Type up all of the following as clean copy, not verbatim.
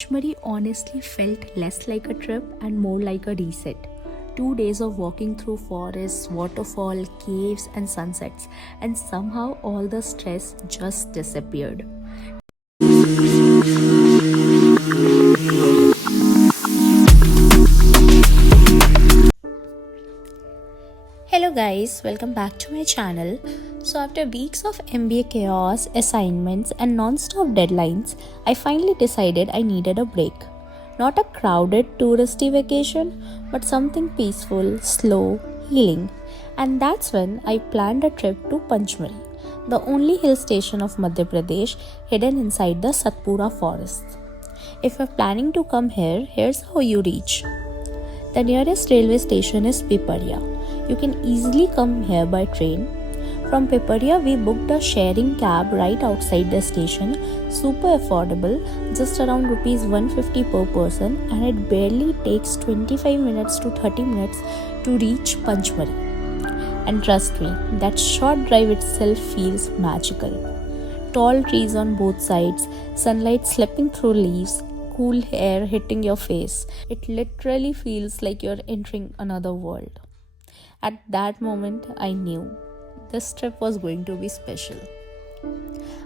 Pachmarhi honestly felt less like a trip and more like a reset. 2 days of walking through forests, waterfall, caves, and sunsets, and somehow all the stress just disappeared. Hello guys, welcome back to my channel. So after weeks of MBA chaos, assignments and non-stop deadlines, I finally decided I needed a break. Not a crowded touristy vacation, but something peaceful, slow, healing. And that's when I planned a trip to Pachmarhi, the only hill station of Madhya Pradesh hidden inside the Satpura forests. If you're planning to come here, here's how you reach. The nearest railway station is Piparia. You can easily come here by train. From Piparia, we booked a sharing cab right outside the station, super affordable, just around rupees 150 per person, and it barely takes 25 minutes to 30 minutes to reach Pachmarhi. And trust me, that short drive itself feels magical. Tall trees on both sides, sunlight slipping through leaves, cool air hitting your face. It literally feels like you're entering another world. At that moment, I knew this trip was going to be special.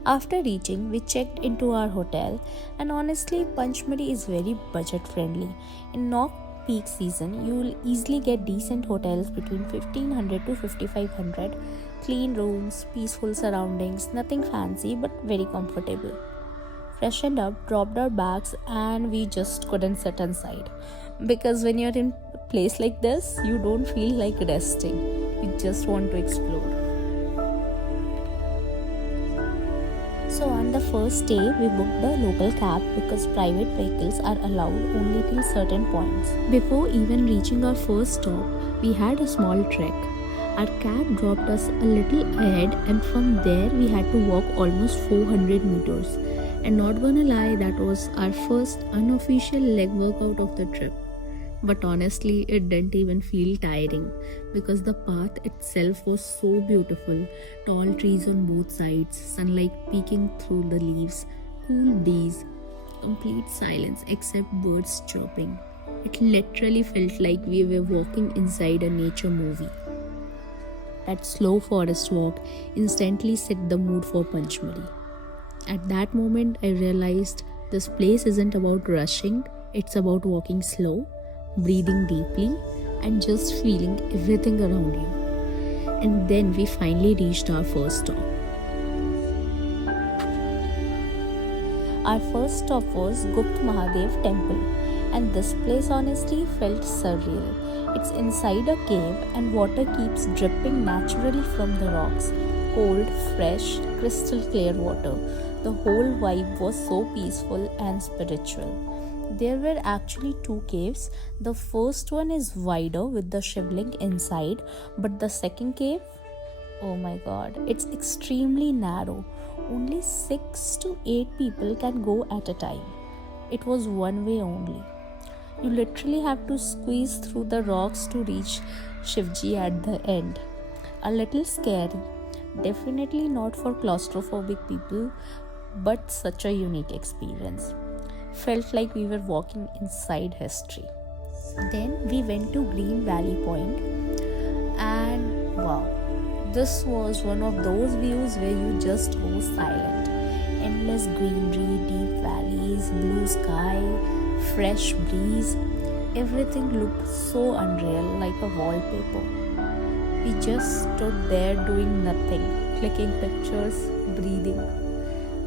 After reaching, we checked into our hotel, and honestly, Pachmarhi is very budget friendly. In not peak season, you will easily get decent hotels between 1500 to 5500. Clean rooms, peaceful surroundings, nothing fancy but very comfortable. Freshened up, dropped our bags, and we just couldn't sit inside. Because when you're in a place like this, you don't feel like resting. You just want to explore. So on the first day, we booked a local cab because private vehicles are allowed only till certain points. Before even reaching our first stop, we had a small trek. Our cab dropped us a little ahead, and from there we had to walk almost 400 meters. And not gonna lie, that was our first unofficial leg workout of the trip. But honestly, it didn't even feel tiring because the path itself was so beautiful. Tall trees on both sides, sunlight peeking through the leaves, cool breeze, complete silence except birds chirping. It literally felt like we were walking inside a nature movie. That slow forest walk instantly set the mood for Pachmarhi. At that moment, I realized this place isn't about rushing, it's about walking slow, breathing deeply, and just feeling everything around you. And then we finally reached our first stop. Our first stop was Gupt Mahadev Temple, and this place honestly felt surreal. It's inside a cave, and water keeps dripping naturally from the rocks. Cold, fresh, crystal clear water. The whole vibe was so peaceful and spiritual. There were actually two caves. The first one is wider with the shivling inside, but the second cave, oh my god, it's extremely narrow. Only 6 to 8 people can go at a time. It was one way only. You literally have to squeeze through the rocks to reach Shivji at the end. A little scary. Definitely not for claustrophobic people, but such a unique experience. Felt like we were walking inside history. Then we went to Green Valley Point, and wow, this was one of those views where you just go silent. Endless greenery, deep valleys, blue sky, fresh breeze. Everything looked so unreal, like a wallpaper. We just stood there doing nothing, clicking pictures, breathing.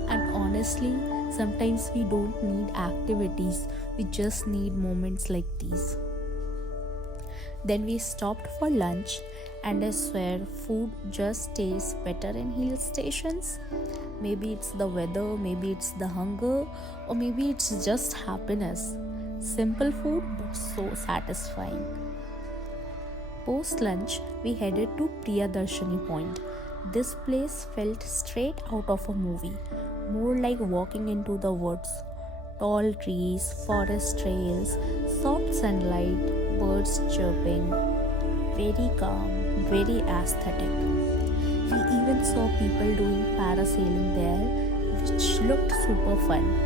And honestly, sometimes we don't need activities, we just need moments like these. Then we stopped for lunch, and I swear food just tastes better in hill stations. Maybe it's the weather, maybe it's the hunger, or maybe it's just happiness. Simple food, but so satisfying. Post lunch, we headed to Priyadarshini Point. This place felt straight out of a movie, more like walking into the woods. Tall trees, forest trails, soft sunlight, birds chirping. Very calm, very aesthetic. We even saw people doing parasailing there, which looked super fun.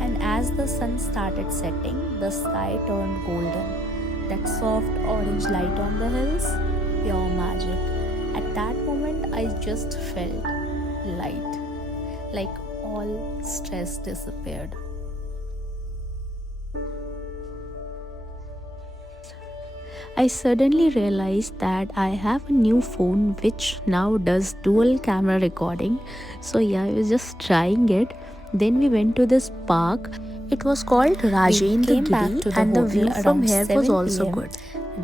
And as the sun started setting, the sky turned golden. That soft orange light on the hills, pure magic. At that moment, I just felt light, like all stress disappeared. I suddenly realized that I have a new phone which now does dual camera recording. So, yeah, I was just trying it. Then we went to this park. It was called Rajendra Giri, and the view from here was also good.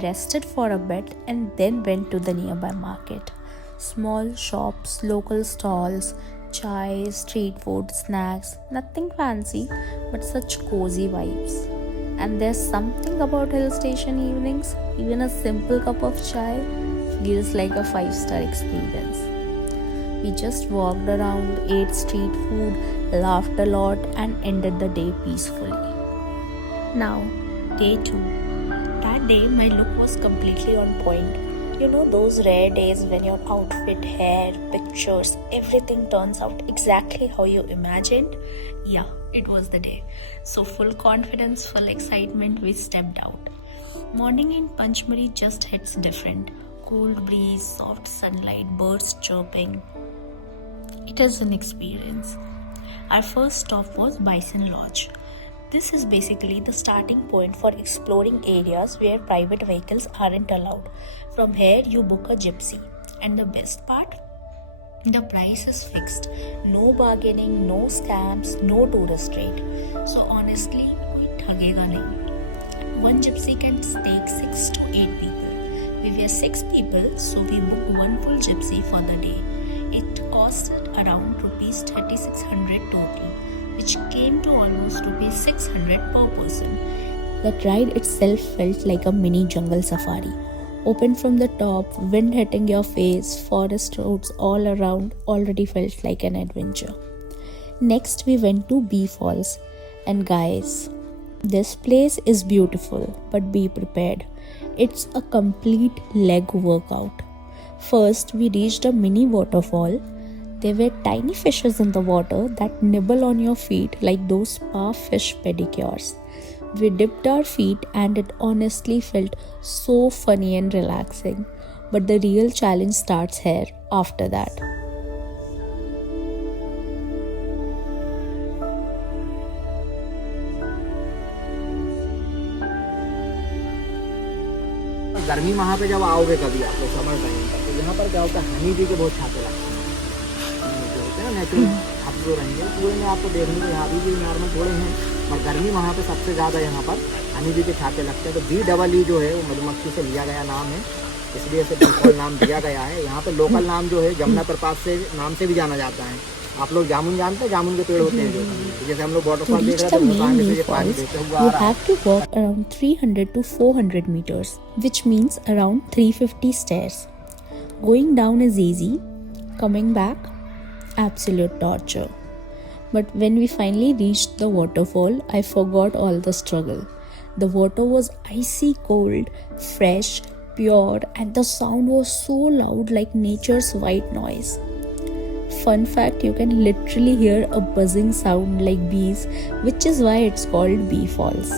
Rested for a bit and then went to the nearby market. Small shops, local stalls, chai, street food, snacks, nothing fancy but such cozy vibes. And there's something about hill station evenings, even a simple cup of chai feels like a 5-star experience. We just walked around, ate street food, laughed a lot, and ended the day peacefully. Now, day 2. That day, my look was completely on point. You know, those rare days when your outfit, hair, pictures, everything turns out exactly how you imagined? Yeah, it was the day. So, full confidence, full excitement, we stepped out. Morning in Pachmarhi just hits different. Cold breeze, soft sunlight, birds chirping. It is an experience. Our first stop was Bison Lodge. This is basically the starting point for exploring areas where private vehicles aren't allowed. From here, you book a gypsy. And the best part? The price is fixed. No bargaining, no scams, no tourist rate. So honestly, koi thagega nahi. One gypsy can take 6 to 8 people. We were 6 people, so we booked one full gypsy for the day. It costed around rupees 3600 total, which came to almost rupees 600 per person. That ride itself felt like a mini jungle safari. Open from the top, wind hitting your face, forest roads all around, already felt like an adventure. Next, we went to Bee Falls. And guys, this place is beautiful, but be prepared. It's a complete leg workout. First, we reached a mini waterfall. There were tiny fishes in the water that nibble on your feet like those spa fish pedicures. We dipped our feet and it honestly felt so funny and relaxing. But the real challenge starts here after that. गर्मी वहाँ पे जब आओगे कभी आप लोग summer time पर, तो यहाँ पर क्या होता है, हनी बी के बहुत छाते लगते हैं जो होते हैं ना नेचुरल छाते जो रहेंगे पूरे में आपको देखने को यहाँ भी नॉर्मल थोड़े हैं, और गर्मी वहाँ पे सबसे ज़्यादा यहाँ पर हनी बी के छाते लगते हैं। तो BEE जो है वो मधुमक्खी से लिया गया नाम है, इसलिए इसे डिफ़ॉल्ट नाम दिया गया है। यहाँ पे लोकल नाम जो है जमुना प्रपात से नाम से भी जाना जाता है। आप लोग जामुन जानते हैं, जामुन के पेड़ होते हैं, जैसे हम लोग वाटरफॉल देख रहे थे, वो पानी से पानी देते हुए आ रहा है। You have to walk around 300 to 400 meters, which means around 350 stairs. Going down is easy, coming back, absolute torture. But when we finally reached the waterfall, I forgot all the struggle. The water was icy cold, fresh, pure, and the sound was so loud like nature's white noise. Fun fact, you can literally hear a buzzing sound like bees, which is why it's called Bee Falls.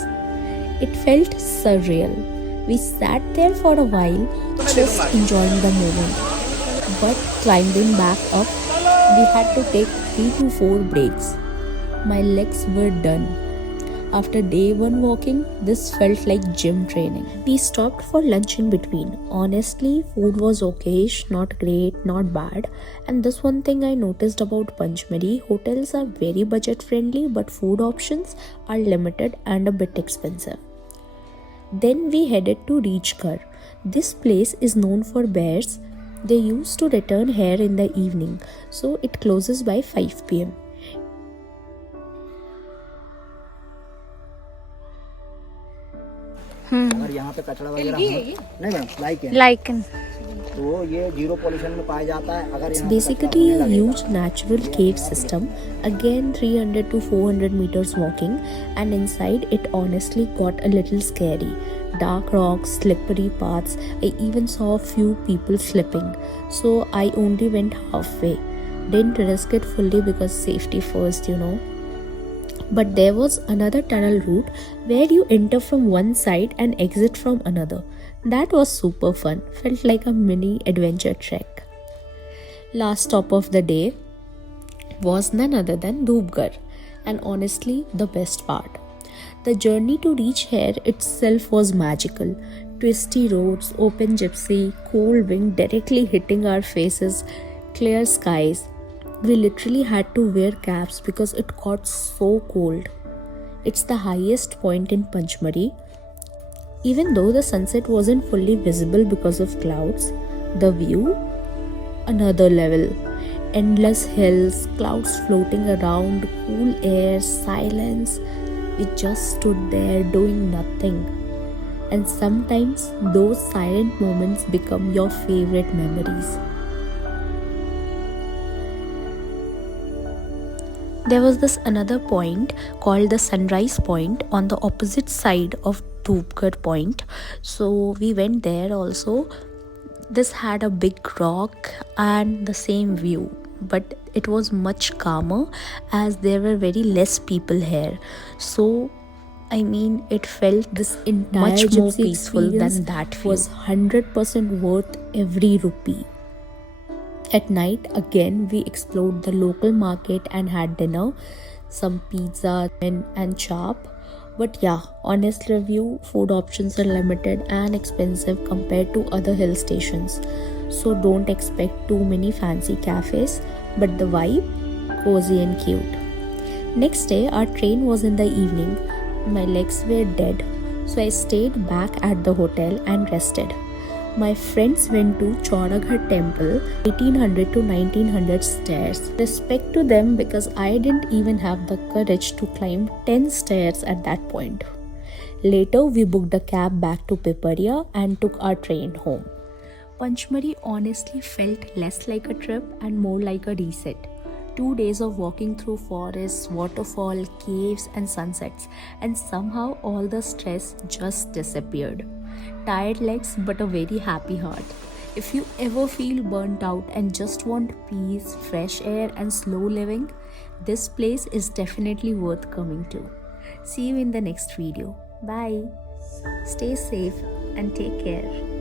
It felt surreal. We sat there for a while, just enjoying the moment. But climbing back up, we had to take 3 to 4 breaks. My legs were done. After day 1 walking, this felt like gym training. We stopped for lunch in between. Honestly, food was okayish, not great, not bad. And this one thing I noticed about Pachmarhi, hotels are very budget friendly, but food options are limited and a bit expensive. Then we headed to Reachkar. This place is known for bears. They used to return here in the evening, so it closes by 5 p.m. अगर यहाँ पे कचरा वगैरह नहीं madam Lichen. तो ये zero pollution में पाया जाता है। अगर It's basically a huge natural cave system. Again 300 to 400 meters walking, and inside it honestly got a little scary. Dark rocks, slippery paths. I even saw a few people slipping. So I only went halfway. Didn't risk it fully because safety first, you know. But there was another tunnel route where you enter from one side and exit from another. That was super fun, felt like a mini adventure trek. Last stop of the day was none other than Dhupgarh, and honestly, the best part. The journey to reach here itself was magical. Twisty roads, open gypsy, cold wind directly hitting our faces, clear skies. We literally had to wear caps because it got so cold. It's the highest point in Pachmarhi. Even though the sunset wasn't fully visible because of clouds, the view, another level. Endless hills, clouds floating around, cool air, silence. We just stood there doing nothing. And sometimes those silent moments become your favorite memories. There was this another point called the Sunrise Point on the opposite side of Dhupgarh Point. So we went there also. This had a big rock and the same view, but it was much calmer as there were very less people here. So it felt this entire much more gypsy peaceful experience than that view. was 100% worth every rupee. At night, again, we explored the local market and had dinner, some pizza and chop. But yeah, honest review, food options are limited and expensive compared to other hill stations. So don't expect too many fancy cafes, but the vibe, cozy and cute. Next day, our train was in the evening. My legs were dead, so I stayed back at the hotel and rested. My friends went to Chauraghar temple, 1800 to 1900 stairs. Respect to them because I didn't even have the courage to climb 10 stairs at that point. Later, we booked a cab back to Piparia and took our train home. Pachmarhi honestly felt less like a trip and more like a reset. 2 days of walking through forests, waterfall, caves and sunsets, and somehow all the stress just disappeared. Tired legs but a very happy heart. If you ever feel burnt out and just want peace, fresh air and slow living, this place is definitely worth coming to. See you in the next video. Bye. Stay safe and take care.